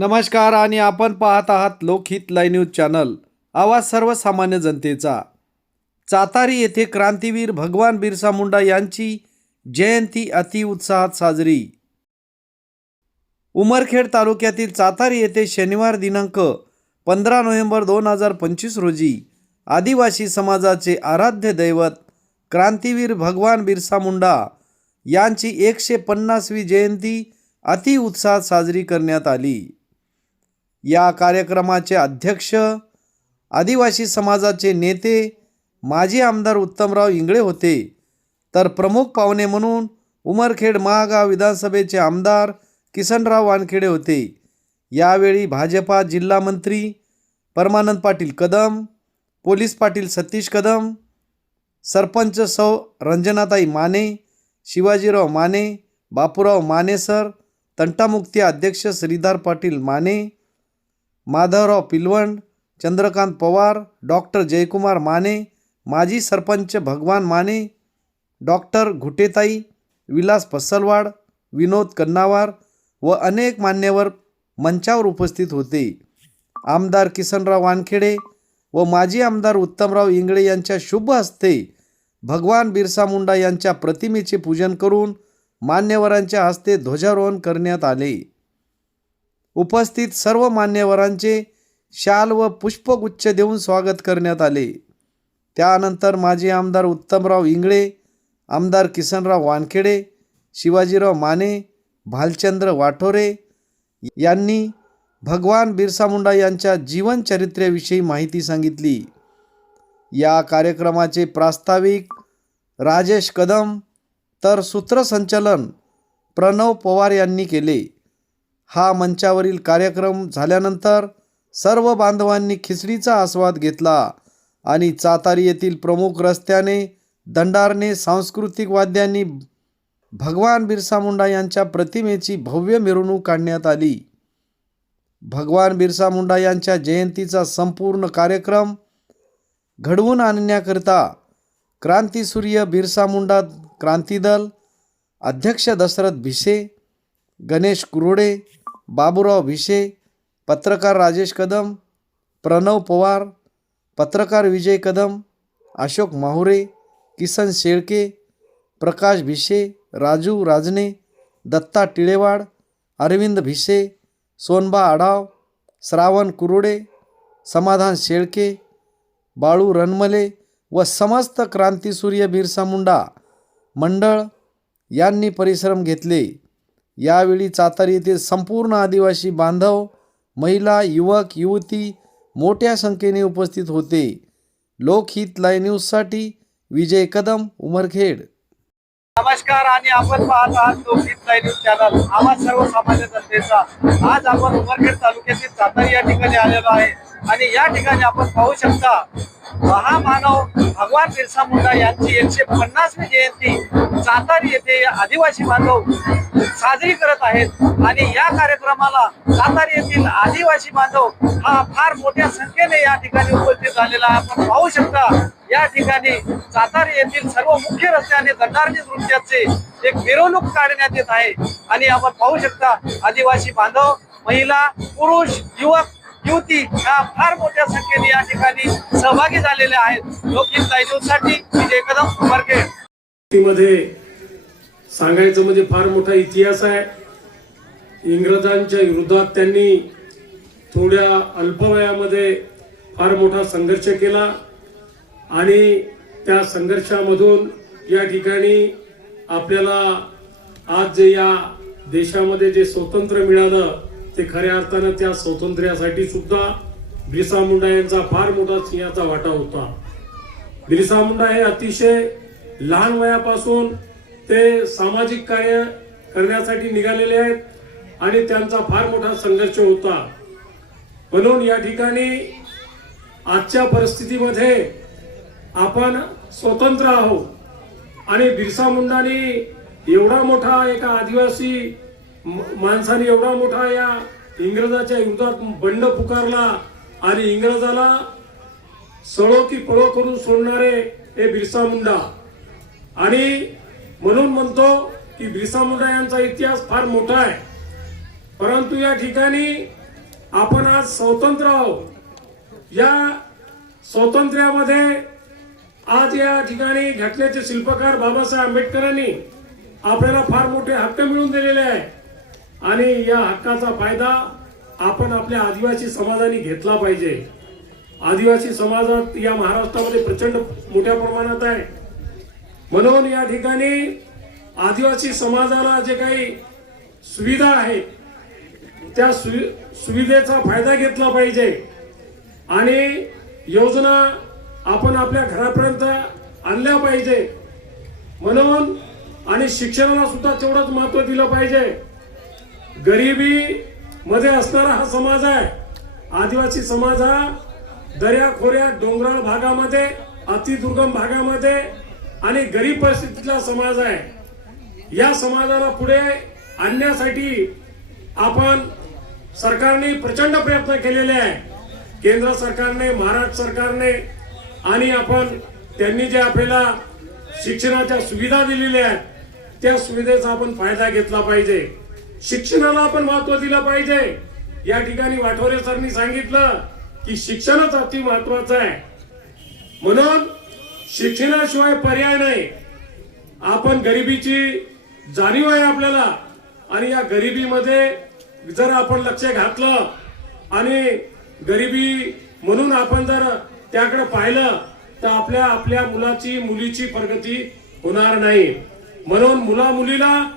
नमस्कार आणि आपण पाहत आहात लोकहित लाईव्ह न्यूज चॅनल. आवाज सर्वसामान्य जनतेचा. चातारी येथे क्रांतीवीर भगवान बिरसा मुंडा यांची जयंती अतिउत्साहात साजरी. उमरखेड तालुक्यातील चातारी येथे शनिवार दिनांक पंधरा नोव्हेंबर दोन हजार पंचवीस रोजी आदिवासी समाजाचे आराध्य दैवत क्रांतीवीर भगवान बिरसा मुंडा यांची एकशे पन्नासवी जयंती अतिउत्साहात साजरी करण्यात आली. या कार्यक्रमाचे अध्यक्ष आदिवासी समाजाचे नेते माजी आमदार उत्तमराव इंगळे होते. तर प्रमुख पाहुणे म्हणून उमरखेड महागाव विधानसभेचे आमदार किसनराव वानखेडे होते. यावेळी भाजपा जिल्हा मंत्री परमानंद पाटील कदम पोलीस पाटील सतीश कदम सरपंच सौ रंजनाताई माने शिवाजीराव माने बापूराव माने सर तंटामुक्ती अध्यक्ष श्रीधर पाटील माने माधवराव पिलवंड चंद्रकांत पवार डॉक्टर जयकुमार माने माजी सरपंच भगवान माने डॉक्टर घुटेताई विलास पसलवाड विनोद कन्नावार व अनेक मान्यवर मंचावर उपस्थित होते. आमदार किसनराव वानखेडे व माजी आमदार उत्तमराव इंगळे यांच्या शुभ हस्ते भगवान बिरसा मुंडा यांच्या प्रतिमेचे पूजन करून मान्यवरांच्या हस्ते ध्वजारोहण करण्यात आले. उपस्थित सर्व मान्यवरांचे शाल व पुष्पगुच्छ देऊन स्वागत करण्यात आले. त्यानंतर माजी आमदार उत्तमराव इंगळे आमदार किसनराव वानखेडे शिवाजीराव माने भालचंद्र वाठोरे यांनी भगवान बिरसा मुंडा यांच्या जीवनचरित्र्याविषयी माहिती सांगितली. या कार्यक्रमाचे प्रास्ताविक राजेश कदम तर सूत्रसंचलन प्रणव पवार यांनी केले. हा मंचावरील कार्यक्रम झाल्यानंतर सर्व बांधवांनी खिचडीचा आस्वाद घेतला आणि चातारी येथील प्रमुख रस्त्याने दंडारने सांस्कृतिक वाद्यांनी भगवान बिरसा मुंडा यांच्या प्रतिमेची भव्य मिरवणूक काढण्यात आली. भगवान बिरसा मुंडा यांच्या जयंतीचा संपूर्ण कार्यक्रम घडवून आणण्याकरिता क्रांतीसूर्य बिरसा मुंडा क्रांतीदल अध्यक्ष दशरथ भिसे गणेश कुरोडे बाबूराव भिसे पत्रकार राजेश कदम प्रणव पवार पत्रकार विजय कदम अशोक माहुरे किसन शेळके प्रकाश भिसे राजू राजने दत्ता टिळेवाड अरविंद भिसे सोनबा आढाव श्रावण कुरुडे समाधान शेळके बाळू रणमले व समस्त क्रांतीसूर्य बिरसा मुंडा मंडळ यांनी परिश्रम घेतले. यावेळी चातारी येथील संपूर्ण आदिवासी बांधव महिला युवक युवती मोठ्या संख्येने उपस्थित होते. लोकहित लाईव्ह न्यूजसाठी विजय कदम उमरखेड. नमस्कार आणि आपण पाहत आहात लोकहित लाईव्ह न्यूज चॅनल. आवाज सर्वसामान्य जनतेचा. आज आपण उमरखेड तालुक्यातील सातारी या ठिकाणी आलेलो आहे. आणि या ठिकाणी आपण पाहू शकता महामानव भगवान बिरसा मुंडा यांची एकशे पन्नासवी जयंती सातारी येथे आदिवासी बांधव साजरी करत आहेत. आणि या कार्यक्रमाला सातारी येथील आदिवासी बांधव हा फार मोठ्या संख्येने या ठिकाणी उपस्थित झालेला आपण पाहू शकता या ठिकाणी सातारी येथील सर्व मुख्य रस्त्याने दंडारणी नृत्याचे एक मिरवणूक काढण्यात येत आहे. आणि आपण पाहू शकता आदिवासी बांधव महिला पुरुष युवक युवती या फार मोठ्या संख्येने या ठिकाणी सहभागी झालेल्या आहेत. लोकहित लाईव्हसाठी विजय कदममध्ये सांगायचं म्हणजे फार मोठा इतिहास आहे. इंग्रजांच्या विरोधात त्यांनी थोड्या अल्पवयामध्ये फार मोठा संघर्ष केला आणि त्या संघर्षामधून या ठिकाणी आपल्याला आज जे या देशामध्ये जे स्वातंत्र्य मिळालं ते खऱ्या अर्थानं त्या स्वातंत्र्यासाठी सुद्धा बिरसा मुंडा यांचा फार मोठा सिंहाचा वाटा होता. बिरसा मुंडा हे अतिशय लहान वयापासून ते सामाजिक कार्य करण्यासाठी निघालेले आहेत आणि त्यांचा फार मोठा संघर्ष होता. म्हणून या ठिकाणी आजच्या परिस्थितीमध्ये आपण स्वतंत्र आहोत आणि बिरसा मुंडाने एवढा मोठा एका आदिवासी माणसाने एवढा मोठा या इंग्रजाच्या युद्धात बंड पुकारला आणि इंग्रजाला सळो की पळो करून सोडणारे हे बिरसा मुंडा. आणि म्हणून म्हणतो की बिरसा मुंडा यांचा इतिहास फार मोठा आहे. परंतु या ठिकाणी आपण आज स्वतंत्र आहोत. या स्वातंत्र्यामध्ये आज या ठिकाणी घटनेचे शिल्पकार बाबासाहेब आंबेडकरांनी आपल्याला फार मोठे हक्क मिळून दिलेले आहे आणि या हक्काचा फायदा आपण आपल्या आदिवासी समाजाने घेतला पाहिजे. आदिवासी समाजात या महाराष्ट्रामध्ये प्रचंड मोठ्या प्रमाणात आहे. म्हणून या ठिकाणी आदिवासी समाजाला जे काही सुविधा आहेत त्या सुवि- सुविधेचा फायदा घेतला पाहिजे. आणि योजना आपण आपल्या घरापर्यंत आणल्या पाहिजे. म्हणून आणि शिक्षणाला सुद्धा तेवढंच महत्त्व दिलं पाहिजे. गरिबी मध्ये असणारा हा समाज आहे. आदिवासी समाज हा दर्या खोऱ्यात डोंगराळ भागामध्ये अतिदुर्गम भागामध्ये आणि गरीब परिस्थितीतला समाज आहे. या समाजाला पुढे आणण्यासाठी आपण सरकारने प्रचंड प्रयत्न केलेले आहे. केंद्र सरकारने महाराष्ट्र सरकारने आणि आपण त्यांनी जे आपल्याला शिक्षणाच्या सुविधा दिलेल्या आहेत त्या सुविधेचा आपण फायदा घेतला पाहिजे. शिक्षणाला आपण महत्त्व दिलं पाहिजे. या ठिकाणी वाठोरे सरनी सांगितलं की शिक्षणच अति महत्वाचं आहे. म्हणून शिक्षणाशिवाय पर्याय नाही. आपण गरिबीची जाणीव आहे आपल्याला आणि या गरिबीमध्ये जर आपण लक्ष घातलं आणि गरिबी म्हणून आपण जर त्याकडे पाहिलं तर आपल्या आपल्या मुलाची मुलीची प्रगती होणार नाही. म्हणून मुला मुलीला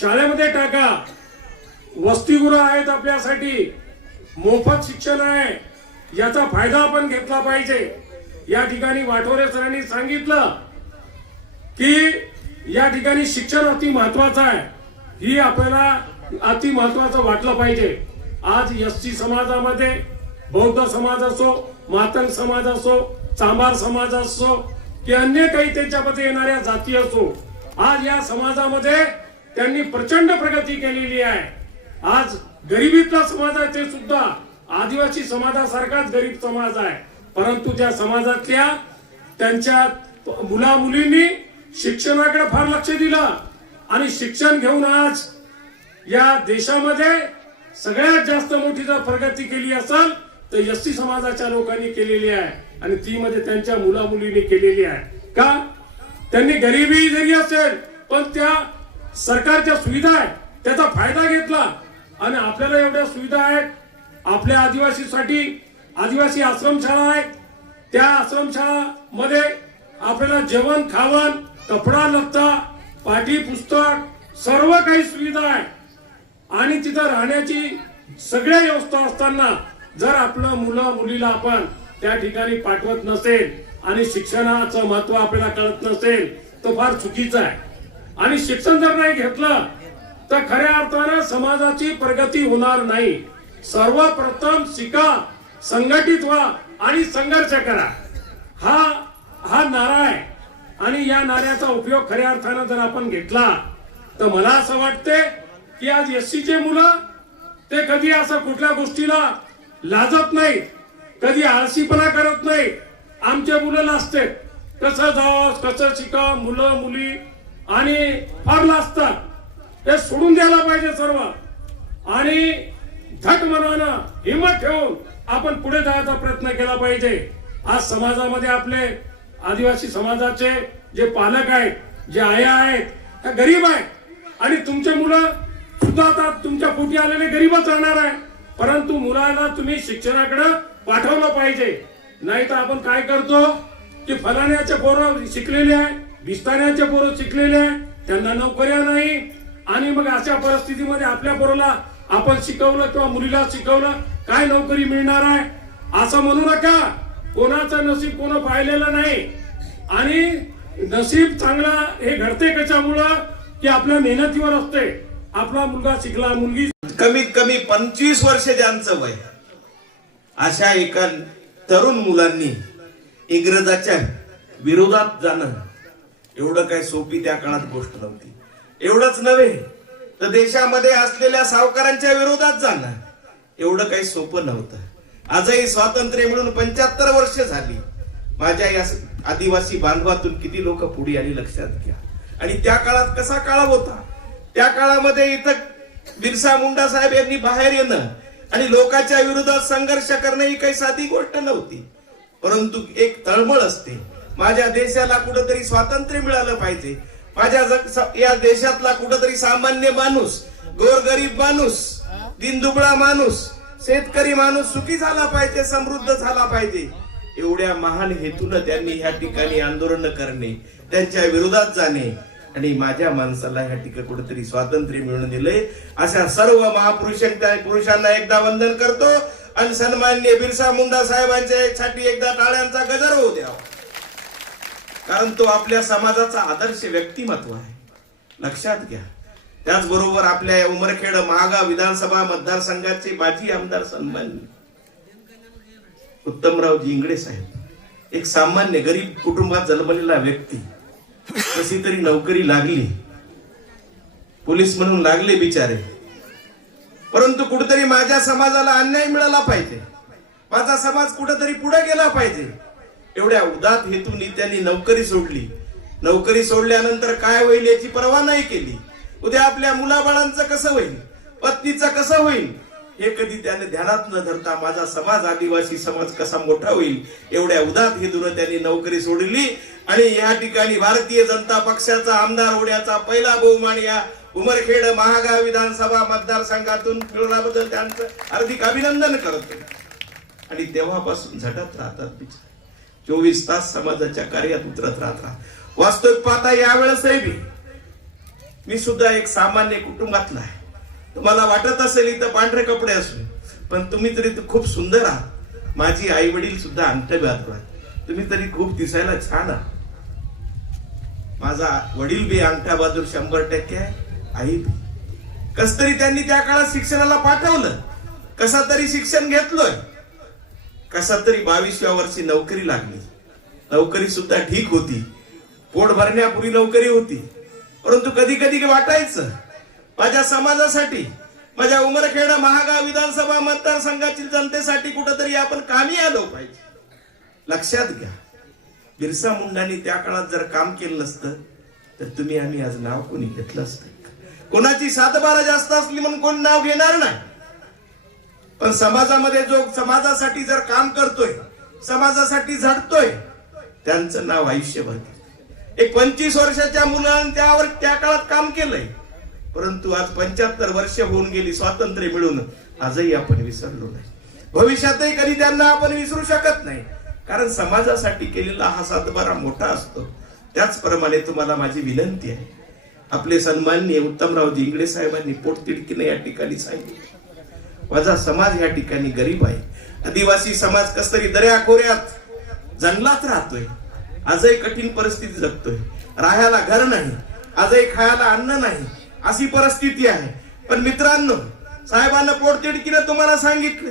शाळेमध्ये टाका. वसतिगृह आहेत आपल्यासाठी. मोफत शिक्षण आहे. याचा फायदा आपण घेतला पाहिजे. या ठिकाणी वाठोरे सरांनी सांगितलं की या ठिकाणी शिक्षण अति महत्वाचं आहे. ही आपल्याला अति महत्वाचं वाटलं पाहिजे. आज एस टी समाजामध्ये बौद्ध समाज असो मातंग समाज असो चांभार समाज असो की अन्य काही त्यांच्यामध्ये येणाऱ्या जाती असो आज या समाजामध्ये त्यांनी प्रचंड प्रगती केलेली आहे. आज गरिबीतला समाज आहे ते सुद्धा आदिवासी समाजासारखाच गरीब समाज आहे. परंतु त्या समाजातल्या त्यांच्या मुला मुलींनी शिक्षणाकडे फार लक्ष दिलं. आणि शिक्षण घेऊन आज या देशामध्ये सगळ्यात जास्त मोठी जर प्रगती केली असेल तर एस टी समाजाच्या लोकांनी केलेली आहे. आणि ती मध्ये त्यांच्या मुला मुलींनी केलेली आहे. का? त्यांनी गरिबी जरी असेल पण त्या सरकारच्या सुविधा आहे त्याचा फायदा घेतला. आणि आपल्याला एवढ्या सुविधा आहेत. आपल्या आदिवासीसाठी आदिवासी आश्रमशाळा आहेत. त्या आश्रमशाळा मध्ये आपल्याला जेवण खावण कपडा लत्ता पाठी पुस्तक सर्व काही सुविधा आहे. आणि तिथं राहण्याची सगळ्या व्यवस्था असताना जर आपलं मुलं मुलीला आपण त्या ठिकाणी पाठवत नसेल आणि शिक्षणाचं महत्त्व आपल्याला कळत नसेल तर फार चुकीचं आहे. आणि शिक्षण जर नाही घेतलं तर खऱ्या अर्थानं समाजाची प्रगती होणार नाही. सर्वप्रथम शिका संघटित व्हा आणि संघर्ष करा. हा हा नारा आहे. आणि या नाऱ्याचा उपयोग खऱ्या अर्थानं जर आपण घेतला तर मला असं वाटते की आज एस सीचे मुलं ते कधी असं कुठल्या गोष्टीला लाजत नाही कधी आळशीपणा करत नाही आमचे मुलं लाजते कसं जावं कसं शिका मुलं मुली आणि फार लाजतात. ते सोडून द्यायला पाहिजे सर्व. आणि धट मनानं हिंमत ठेवून आपण पुढे जायचा प्रयत्न केला पाहिजे. आज समाजामध्ये आपले आदिवासी समाजाचे जे पालक आहेत जे आया आहेत त्या गरीब आहेत. आणि तुमचे मुलं सुद्धा आता तुमच्या पोटी आलेले गरीबच राहणार आहे. परंतु मुलाला तुम्ही शिक्षणाकडे पाठवलं पाहिजे. नाही तर आपण काय करतो की फलाण्याचे पोरं शिकलेले आहे विस्ताराचे पोरं शिकलेले आहे त्यांना नोकऱ्या नाही आणि मग अशा परिस्थितीमध्ये आपल्या पोराला आपण शिकवलं किंवा मुलीला शिकवलं काय नोकरी मिळणार आहे? असं म्हणू नका. कोणाचं नशीब कोण पाहिलेलं नाही. आणि नशीब चांगला हे घडते कशामुळं? की आपल्या मेहनतीवर असते. आपला मुलगा शिकला मुलगी कमीत कमी पंचवीस वर्ष ज्यांचं वय अशा एका तरुण मुलांनी इंग्रजाच्या विरोधात जाणं एवढं काही सोपी त्या काळात गोष्ट नव्हती. एवढंच नव्हे तर देशामध्ये असलेल्या सावकारांच्या विरोधात जाणं. एवढं काही सोपं नव्हतं. आजही स्वातंत्र्य मिळून पंच्याहत्तर वर्ष झाली. माझ्या या आदिवासी बांधवातून किती लोक पुढे आली लक्षात घ्या. आणि त्या काळात कसा काळ होता? त्या काळामध्ये इथं बिरसा मुंडा साहेब यांनी बाहेर येणं आणि लोकांच्या विरोधात संघर्ष करणं ही काही साधी गोष्ट नव्हती. परंतु एक तळमळ असते. माझ्या देशाला कुठंतरी स्वातंत्र्य मिळालं पाहिजे. माझ्या या देशातला कुठंतरी सामान्य माणूस गोरगरीब माणूस दिनदुबळा माणूस शेतकरी माणूस सुखी झाला पाहिजे समृद्ध झाला पाहिजे. एवढ्या महान हेतून त्यांनी ह्या ठिकाणी आंदोलन करणे त्यांच्या विरोधात जाणे आणि माझ्या माणसाला ह्या ठिकाणी कुठेतरी स्वातंत्र्य मिळून दिले अशा सर्व महापुरुषांच्या पुरुषांना एकदा वंदन करतो आणि सन्मान्य बिरसा मुंडा साहेबांच्या साठी एकदा टाळ्यांचा गजर होऊ द्यावा कारण तो आपल्या समाजाचा आदर्श व्यक्तिमत्व आहे. लक्षात घ्या. त्याचबरोबर आपल्या उमरखेड महागाव विधानसभा मतदारसंघाचे माजी आमदार सन्माननीय उत्तमरावजी इंगडे साहेब एक सामान्य गरीब कुटुंबात जन्मलेला व्यक्ती. कशी तरी नोकरी लागली. पोलीस म्हणून लागले बिचारे. परंतु कुठेतरी माझ्या समाजाला अन्याय मिळाला पाहिजे. माझा समाज कुठेतरी पुढे गेला पाहिजे. एवढ्या उदात हेतून त्यांनी नोकरी सोडली. नोकरी सोडल्यानंतर काय होईल याची पर्वा नाही केली. उद्या आपल्या मुलाबाळांचं कसं होईल? पत्नीचं कसं होईल? हे कधी त्याने ध्यानात न धरता माझा समाज आदिवासी समाज कसा मोठा होईल? एवढ्या उदात हेतून त्यांनी नोकरी सोडली. आणि या ठिकाणी भारतीय जनता पक्षाचा आमदार होण्याचा पहिला बहुमान या उमरखेड महागाव विधानसभा मतदारसंघातून मिळवल्याबद्दल त्यांचं हार्दिक अभिनंदन करतो. आणि तेव्हापासून झटत राहतात बिचारे. चोवीस तास समाजाच्या कार्यात उतरत राहतात वास्तविक पाहता यावेळेसही मी. मी सुद्धा एक सामान्य कुटुंबातला आहे. तुम्हाला वाटत असेल इथं पांढरे कपडे असून पण तुम्ही तरी तर खूप सुंदर आहात. माझी आई वडील सुद्धा अंगठे बहादूर तुम्ही तरी खूप दिसायला छान आहात. माझा वडील बी अंगठा बहादूर शंभर टक्के आहे आई बी. कस तरी त्यांनी त्या काळात शिक्षणाला पाठवलं. कसा तरी शिक्षण घेतलोय. कसा तरी बावीसव्या वर्षी नोकरी लागली. नोकरी सुद्धा ठीक होती. पोट भरण्यापूर्वी नोकरी होती. परंतु कधी कधी वाटायचं. माझ्या समाजासाठी माझ्या उमरखेड महागाव विधानसभा मतदारसंघातील जनतेसाठी कुठंतरी आपण कामी आलो पाहिजे. लक्षात घ्या. बिरसा मुंडांनी त्या काळात जर काम केलं नसतं तर तुम्ही आम्ही आज नाव कोणी घेतलं असतं? कोणाची सातबारा जास्त असली म्हणून कोण नाव घेणार नाही? पण समाजामध्ये जो समाजासाठी जर काम करतोय समाजासाठी झडतोय त्यांचं नाव आयुष्यभर एक पंचवीस वर्षाच्या मुलानं त्यावर त्या काळात काम केलंय. परंतु आज पंच्याहत्तर वर्ष होऊन गेली स्वातंत्र्य मिळून आजही आपण विसरलो नाही. भविष्यातही कधी त्यांना आपण विसरू शकत नाही. कारण समाजासाठी केलेला हा सातबारा मोठा असतो. त्याचप्रमाणे तुम्हाला माझी विनंती आहे. आपले सन्माननीय उत्तमरावजी इंगळे साहेबांनी पोटतिडकीने या ठिकाणी सांगितले. माझा समाज या ठिकाणी गरीब आहे. आदिवासी समाज कस तरी दर्या खोऱ्यात जंगलात राहतोय. आजही कठीण परिस्थिती जगतोय. राहायला घर नाही. आजही खायला अन्न नाही. अशी परिस्थिती आहे. पण मित्रांनो साहेबांना पोटतिडकीनं तुम्हाला सांगितलं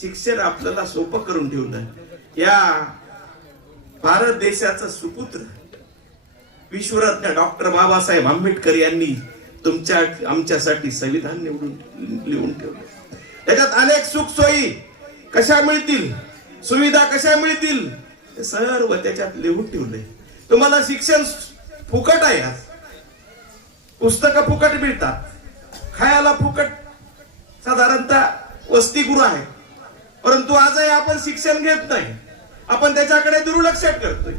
शिक्षण आपल्याला सोपं करून ठेवलं या भारत देशाचा सुपुत्र विश्वरत्न डॉक्टर बाबासाहेब आंबेडकर यांनी तुमच्या आमच्यासाठी संविधान निवडून लिहून ठेवलं. त्याच्यात अनेक सुख सोयी कशा मिळतील? सुविधा कशा मिळतील? हे सर्व त्याच्यात लिहून ठेवले तुम्हाला शिक्षण फुकट आहे आज. पुस्तकं फुकट मिळतात. खायला फुकट साधारणतः वसतिगृह आहे. परंतु आजही आपण शिक्षण घेत नाही. आपण त्याच्याकडे दुर्लक्ष करतोय.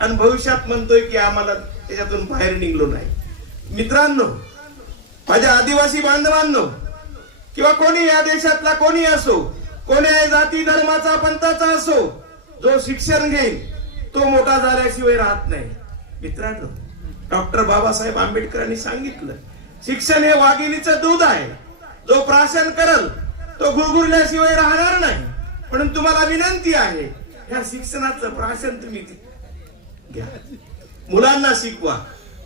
आणि भविष्यात म्हणतोय की आम्हाला त्याच्यातून बाहेर निघलो नाही. मित्रांनो माझ्या आदिवासी बांधवांनो किंवा कोणी या देशातला कोणी असो कोण्या जाती धर्माचा पंथाचा असो जो शिक्षण घेईल तो मोठा झाल्याशिवाय राहत नाही. मित्रांनो डॉक्टर बाबासाहेब आंबेडकरांनी सांगितलं शिक्षण हे वाघिणीचं दूध आहे. जो प्राशन करल तो गुरगुरल्याशिवाय राहणार नाही. म्हणून तुम्हाला विनंती आहे ह्या शिक्षणाचं प्राशन तुम्ही घ्या. मुलांना शिकवा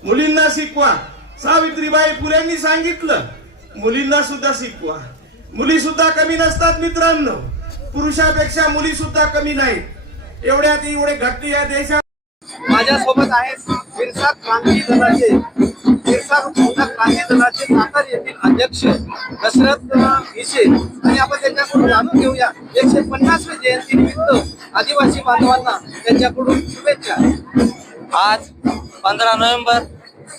मुलींना शिकवा. सावित्रीबाई फुलेंनी सांगितलं मुलींना सुद्धा शिकवा. मुली सुद्धा कमी नसतात मित्रांनो. पुरुषापेक्षा मुली सुद्धा कमी नाहीत. एवढ्यात एवढे घट्ट या देशात माझ्यासोबत आहेत बिरसा क्रांती दलाचे बिरसा क्रांती दलाचे सातार येथील अध्यक्ष दशरथ भिसे. आणि आपण त्यांच्याकडून जाणून घेऊया. एकशे पन्नासवी जयंती निमित्त आदिवासी बांधवांना त्यांच्याकडून शुभेच्छा. आज पंधरा नोव्हेंबर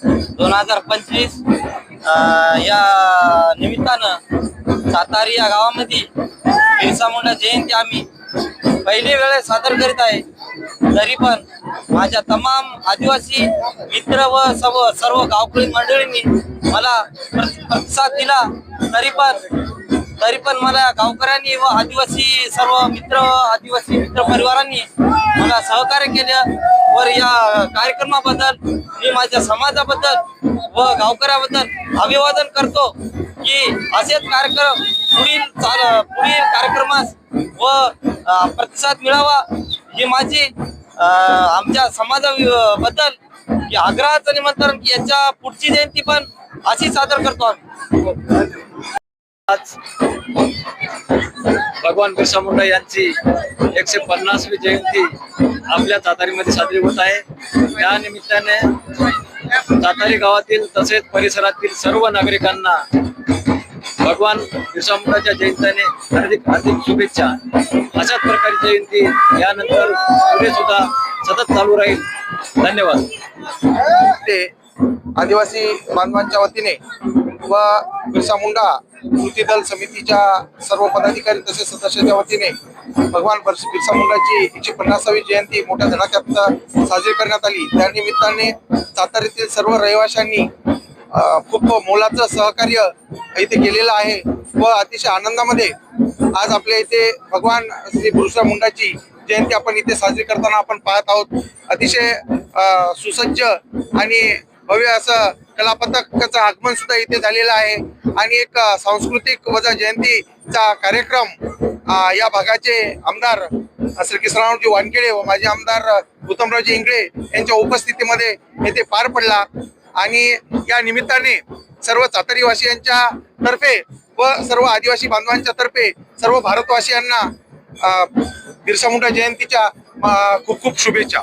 दोन हजार पंचवीस अं, या निमित्तानं सातारी या गावामध्ये बिरसा मुंडा जयंती आम्ही पहिली वेळेस सादर करीत आहे. तरी पण माझ्या तमाम आदिवासी मित्र व सर्व सर्व गावकरी मंडळींनी मला प्रतिसाद दिला. तरी पण तरी पण मला गावकऱ्यांनी व आदिवासी सर्व मित्र आदिवासी मित्र परिवारांनी मला सहकार्य केलं. व या कार्यक्रमाबद्दल मी माझ्या समाजाबद्दल व गावकऱ्याबद्दल अभिवादन करतो की असेच कार्यक्रम पुढील चाल पुढील कार्यक्रमास व प्रतिसाद मिळावा. ही माझी आमच्या समाजाबद्दल आग्रहाचं निमंत्रण की याच्या पुढची जयंती पण अशी सादर करतो आम्ही. आज भगवान बिरसा मुंडा यांची एकशे पन्नासवी जयंती आपल्या तातारीमध्ये साजरी होत आहे. या निमित्ताने तातारी गावातील तसेच परिसरातील सर्व नागरिकांना भगवान बिरसा मुंडाच्या जयंतीने हार्दिक हार्दिक शुभेच्छा. अशाच प्रकारची जयंती यानंतर पुढे सुद्धा सतत चालू राहील. धन्यवाद. ते आदिवासी बांधवांच्या वतीने व बिरसा मुंडा कृती दल समितीच्या सर्व पदाधिकारी तसेच सदस्याच्या वतीने भगवान बिरसा मुंडाची एकशे पन्नासावी जयंती मोठ्या धडाक्यात साजरी करण्यात आली. त्यानिमित्ताने साताऱ्यातील सर्व रहिवाशांनी खूप मोलाचं सहकार्य इथे केलेलं आहे व अतिशय आनंदामध्ये आज आपल्या इथे भगवान श्री बिरसा मुंडाची जयंती आपण इथे साजरी करताना आपण पाहत आहोत. अतिशय सुसज्ज आणि भव्य असं कलापथकाचं आगमन सुद्धा इथे झालेलं आहे. आणि एक सांस्कृतिक वजा जयंतीचा कार्यक्रम या भागाचे आमदार श्री किसनरावजी वानखेडे व माजी आमदार उत्तमरावजी इंगळे यांच्या उपस्थितीमध्ये येथे पार पडला. आणि या निमित्ताने सर्व चातरीवासियांच्या तर्फे व सर्व आदिवासी बांधवांच्या तर्फे सर्व भारतवासियांना बिरसा मुंडा जयंतीच्या खूप खूप शुभेच्छा.